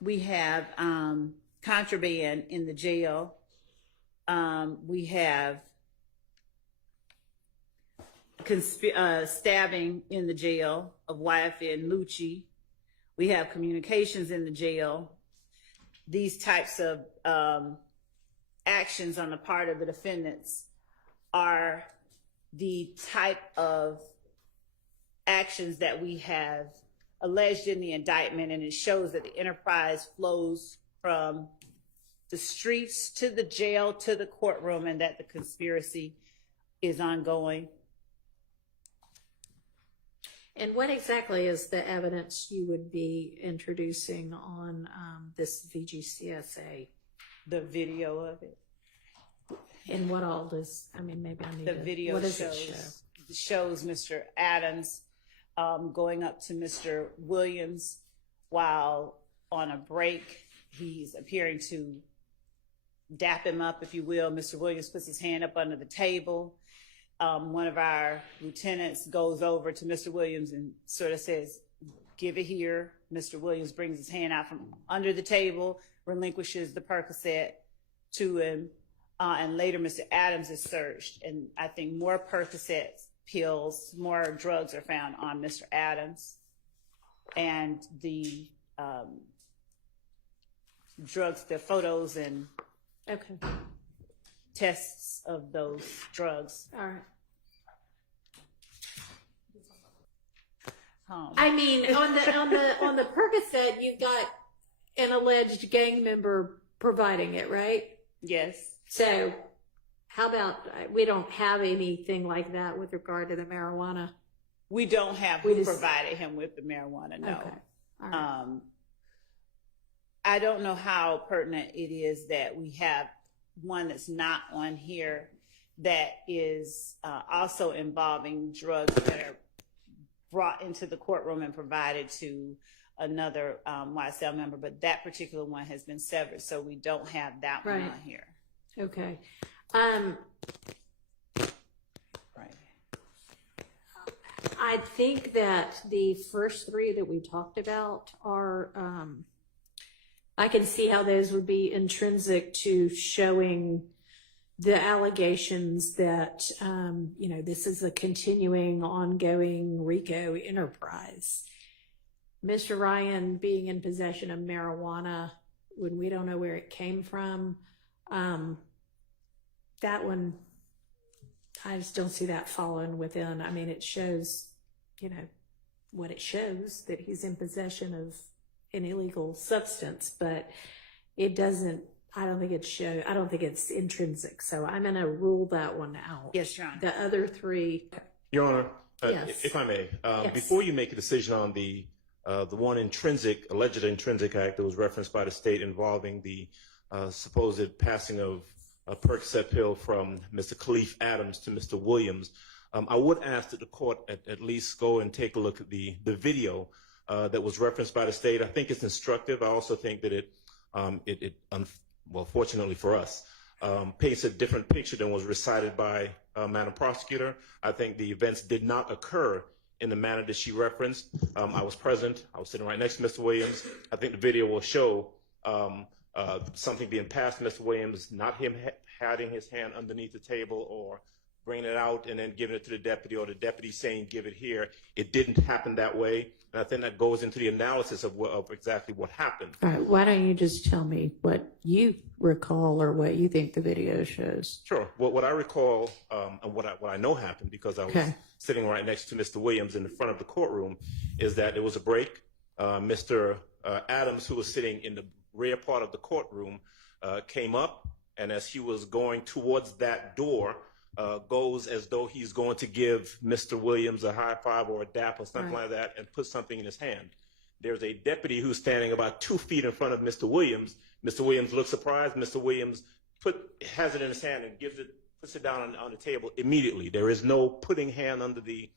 We have contraband in the jail. We have stabbing in the jail of YFN and Lucci. We have communications in the jail. These types of actions on the part of the defendants are the type of actions that we have alleged in the indictment, and it shows that the enterprise flows from the streets to the jail to the courtroom, and that the conspiracy is ongoing. And what exactly is the evidence you would be introducing on this VGCSA? The video of it. And what all does, I mean, maybe I need The to, video what does it show? shows Mr. Adams going up to Mr. Williams while on a break. He's appearing to dap him up, if you will. Mr. Williams puts his hand up under the table. One of our lieutenants goes over to Mr. Williams and sort of says, "Give it here." Mr. Williams brings his hand out from under the table, relinquishes the Percocet to him, and later Mr. Adams is searched. And I think more Percocet pills, more drugs are found on Mr. Adams. And the drugs, the photos and tests of those drugs. All right. I mean, on the Percocet, you've got an alleged gang member providing it, right? Yes. So, how about we don't have anything like that with regard to the marijuana? We don't have who provided him with the marijuana. No. Okay. All right. I don't know how pertinent it is that we have one that's not on here that is also involving drugs that are brought into the courtroom and provided to another YSL member, but that particular one has been severed, so we don't have that one on here. Okay. Right. I think that the first three that we talked about are, I can see how those would be intrinsic to showing the allegations that, this is a continuing, ongoing RICO enterprise. Mr. Ryan being in possession of marijuana when we don't know where it came from, that one, I just don't see that falling within. I mean, it shows, what it shows, that he's in possession of an illegal substance, but it doesn't, I don't think it's intrinsic. So I'm going to rule that one out. Yes, Your Honor. The other three. Your Honor, yes. If I may, Yes. before you make a decision on the one alleged intrinsic act that was referenced by the state involving the supposed passing of a Percocet pill from Mr. Khalif Adams to Mr. Williams, I would ask that the court at least go and take a look at the video that was referenced by the state. I think it's instructive. I also think that fortunately for us, paints a different picture than was recited by Madam Prosecutor. I think the events did not occur in the manner that she referenced. I was present. I was sitting right next to Mr. Williams. I think the video will show something being passed to Mr. Williams, not him hiding his hand underneath the table or bringing it out and then giving it to the deputy, or the deputy saying, "Give it here." It didn't happen that way. And I think that goes into the analysis of exactly what happened. All right. Why don't you just tell me what you recall or what you think the video shows? Sure. What I recall and what I know happened, because I was sitting right next to Mr. Williams in the front of the courtroom, is that there was a break. Mr. Adams, who was sitting in the rear part of the courtroom, came up, and as he was going towards that door, goes as though he's going to give Mr. Williams a high five or a dap or something like that, and put something in his hand. There's a deputy who's standing about 2 feet in front of Mr. Williams. Mr. Williams looks surprised. Mr. Williams has it in his hand and puts it down on the table immediately. There is no putting hand under the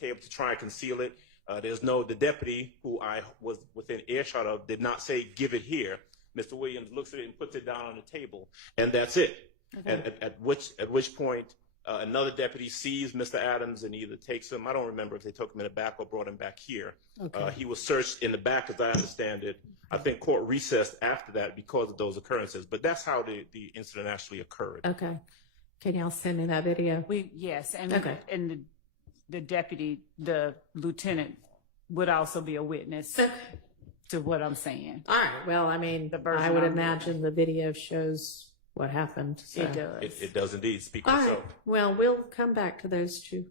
table to try and conceal it. The deputy, who I was within earshot of, did not say, "Give it here." Mr. Williams looks at it and puts it down on the table, and that's it. And at which point another deputy sees Mr. Adams and either takes him, I don't remember if they took him in the back or brought him back here. He was searched in the back, as I understand it, I think court recessed after that because of those occurrences. But that's how the incident actually occurred. Okay. Can y'all send me that video? Yes, and Okay. and the deputy, the lieutenant, would also be a witness to what I'm saying. All right. Well, I mean, version I would I'm imagine the video shows what happened. So. It does. It does indeed speak for All right. itself. Well, we'll come back to those two.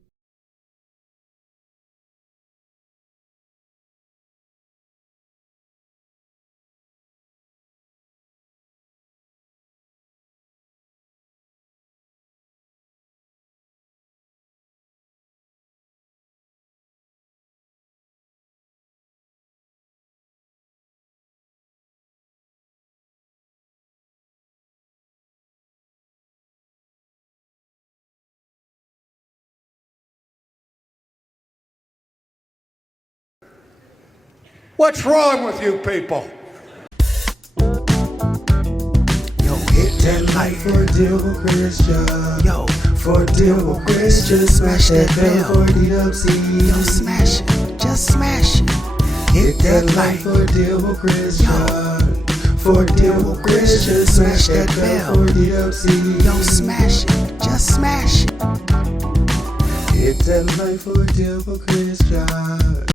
What's wrong with you people? Yo, hit that like for deal with Christian. Yo, for deal with Christian. Smash that bell for DWC. Yo, smash it, just smash it. Hit that like for deal with Christian. For deal with Christian. Smash that bell for DWC. Yo, smash it, just smash it. Hit that like for deal with Christian.